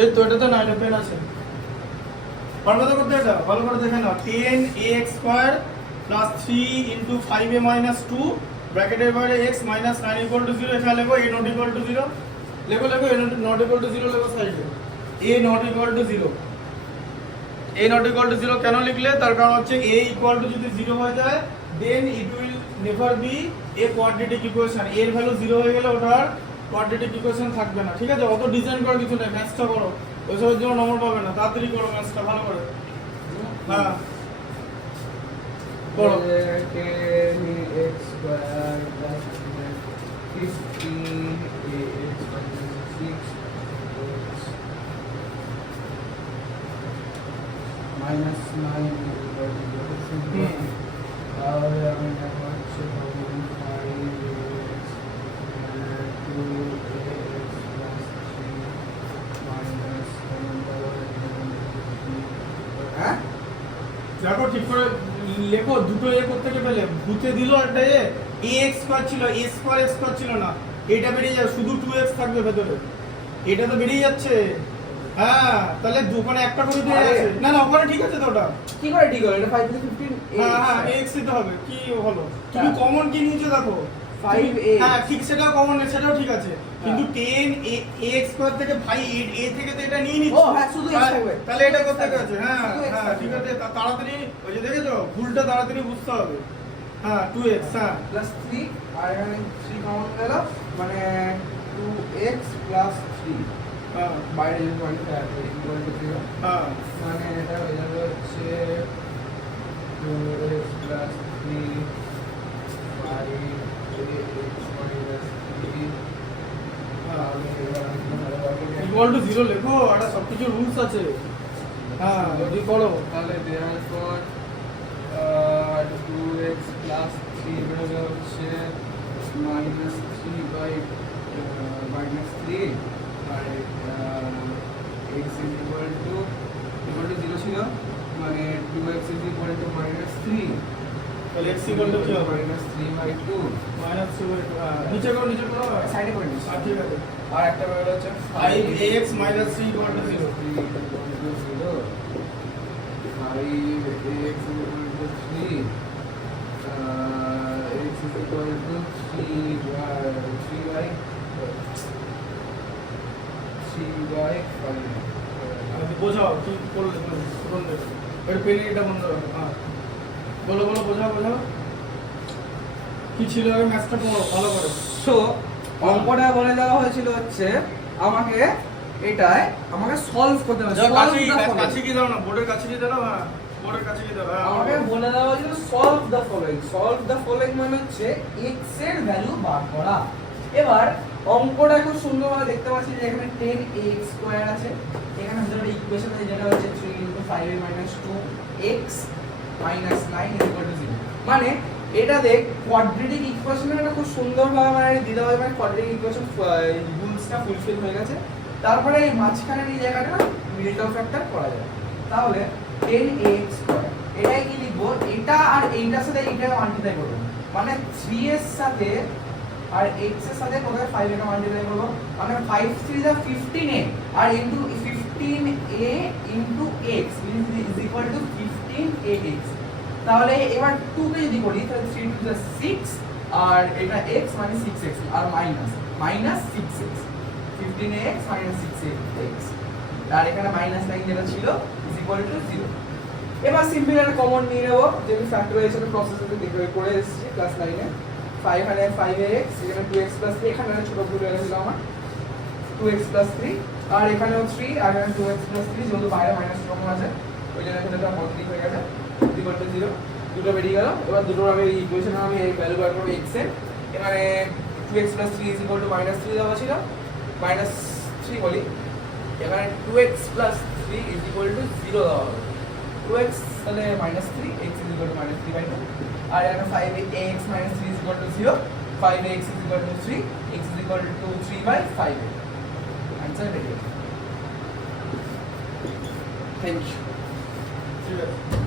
এই তো এটা তো 9 পেন আছে। পারবে তো করতে? এটা ভালো করে দেখে নাও। 10ax square plus 3 into 5a minus 2 ব্র্যাকেটের বাইরে x মাইনাস 9 ইকুয়াল টু 0। এখানে লেখো a নট ইকুয়াল টু 0। লেখো লেখো a নট ইকুয়াল টু 0 লেখো সাইডে। a not equal to 0। a not equal to 0 কেন লিখলে? তার কারণ হচ্ছে a ইকুয়াল টু যদি 0 হয়ে যায় then it will never be a quadratic equation. এর ভ্যালু 0 হয়ে গেলে ওটার কোয়াড্রেটিক ইকুয়েশন থাকবে না। ঠিক আছে? অত ডিজাইন করার কিছু নেই, ম্যাথসটা করো। ওইসবের জন্য নম্বর পাবে না। তাড়াতাড়ি করো ম্যাথসটা ভালো করে। হ্যাঁ করো। 10ax square plus 15ax minus 6 minus 9 equal to 0. তাহলে আমি দেখো হচ্ছে 5ax 2ax plus 3 minus 7 হ্যাঁ দেখো ঠিক করে লেখো। দুটো এ করতে পেলে ভূতে দিল একটা এ x স্কয়ার ছিল, a স্কয়ার x স্কয়ার ছিল না। এটা বেরিয়ে যাবে, শুধু 2x থাকবে ভেতরে। এটা তো বেরিয়ে যাচ্ছে। হ্যাঁ তাহলে ওখানে একটা করে দিয়ে আছে। না না ওখানে ঠিক আছে তো ওটা। কি করে ঠিক হলো? এটা 5 থেকে 15 হ্যাঁ হ্যাঁ x দিতে হবে। কি হলো? তুমি কমন কি নিয়েছো দেখো। 5a হ্যাঁ ঠিক, সেটাও কমন, সেটাও ঠিক আছে। কিন্তু 10 ax স্কয়ার থেকে ভাই a থেকে তো এটা নিয়ে নিচ্ছি। ও হ্যাঁ শুধু x থাকবে। তাহলে এটা করতে গেছে। হ্যাঁ শুধু x হ্যাঁ থাকবে। ঠিক আছে। তাড়াতাড়ি ওই যে দেখেছো ভুলটা তাড়াতাড়ি বুঝতে হবে। হ্যাঁ 2x হ্যাঁ প্লাস 3 আর এখানে 3 কমন গেল মানে 2x প্লাস 3 হ্যাঁ বাইরে যে পয়েন্টটা আছে ইকুয়াল টু 0 হ্যাঁ মানে এটা হয়ে যাবে হচ্ছে 2x প্লাস 3 5ax minus 3 তাহলে এবার আমি ইকুয়াল টু 0 লেখো। এটা সবকিছু রুলস আছে। হ্যাঁ যদি করো তাহলে দেওয়ার পর 2x প্লাস 3 বেরোবে হচ্ছে মাইনাস 3 বাই মাইনাস 3 আর x ইজ ইকুয়াল টু 0 ছিল মানে 2x is equal two minus 3 তাহলে x ইকুয়াল টু কি হবে? মাইনাস 3 বাই 2 মাইনাস 2 নিচে করো নিচে করো। সাইডে করে নিচ্ছি ঠিক আছে। আর একটা বেরোলো হচ্ছে 5ax minus 3 equal to 0 5ax equal to 3 x is equal to 3 by 5 বোঝাও কি করলে তুমি এর পেনে এটা বন্ধ রাখো। হ্যাঁ বলো বলো বোঝাও বোঝাও কি ছিল আগে ম্যাথসটা পড়ো ভালো করে। সো অঙ্কটা বলে দেওয়া হয়েছিল হচ্ছে আমাকে এটাই আমাকে সলভ করতে হবে। কাছে কি দাও না, বোর্ডের কাছে কি দাও। হ্যাঁ বোর্ডের কাছে কি দাও। আমাকে বলে দেওয়া হয়েছিল solve the following. Solve the following মানে হচ্ছে x এর ভ্যালু বার করা। এবার অঙ্কটা খুব সুন্দরভাবে দেখতে পাচ্ছি যে এখানে 10ax স্কয়ার আছে, এখানে আমাদের ইকুয়েশন আছে যেটা হচ্ছে 3 5a 2x 9 0 মানে এটা দেখ কোয়াড্রেটিক ইকুয়েশনের একটা খুব সুন্দরভাবে মানে দিতে হবে মানে কোয়াড্রেটিক ইকুয়েশন রুলসটা ফুলফিল হয়ে গেছে। তারপরে এই মাঝখানের এই জায়গাটা মিডল টার্ম ফ্যাক্টর করা যায়। তাহলে 10ax স্কয়ার এটাই কি লিখবো? এটা আর এইটার সাথে এইটা মাল্টিপ্লাই করব মানে 3 এর সাথে আর x এর সাথে কোথায় 5 এর মাল্টিপ্লাই করব মানে 5 3 যা 15a আর into 15a into x is equal to 15ax। তাহলে এবার 2 কে যদি করি তাহলে 3 টু 6 আর এটা x মানে 6x আর minus 6x 15ax minus 6x আর এখানে মাইনাস 9 যেটা ছিল ইজ ইকুয়াল টু 0। এবার সিম্পল একটা কমন নিয়ে নেব যে আমি ফ্যাক্টরাইজেশনের প্রসেসটা দেখে করে এসেছি ক্লাস 9 এ 5 আর 5ax এখানে 2x 3 এখানে ছোট ভুল হয়ে গেছিল আমার 2x 3 আর এখানেও 3 আর এখানে 2x 3 যেহেতু বাইরে মাইনাস কমন আছে ওই জন্য এখানে এটা পজিটিভ হয়ে গেছে ইকুয়াল টু 0 দুটো বেরিয়ে গেল। এবার দুটোর আমি ইকুয়েশনে আমি এই ভ্যালু বার করব x এর। এখানে 2x 3 is equal to -3 দেওয়া ছিল -3 বলি এখানে 2x 3 is equal to 0 দেওয়া হবে 2x তাহলে -3 x is equal to -3/2 আর এখানে 5ax - 3 is equal to 0 5ax is equal to 3 x is equal to 3/5 answer ready. Thank you.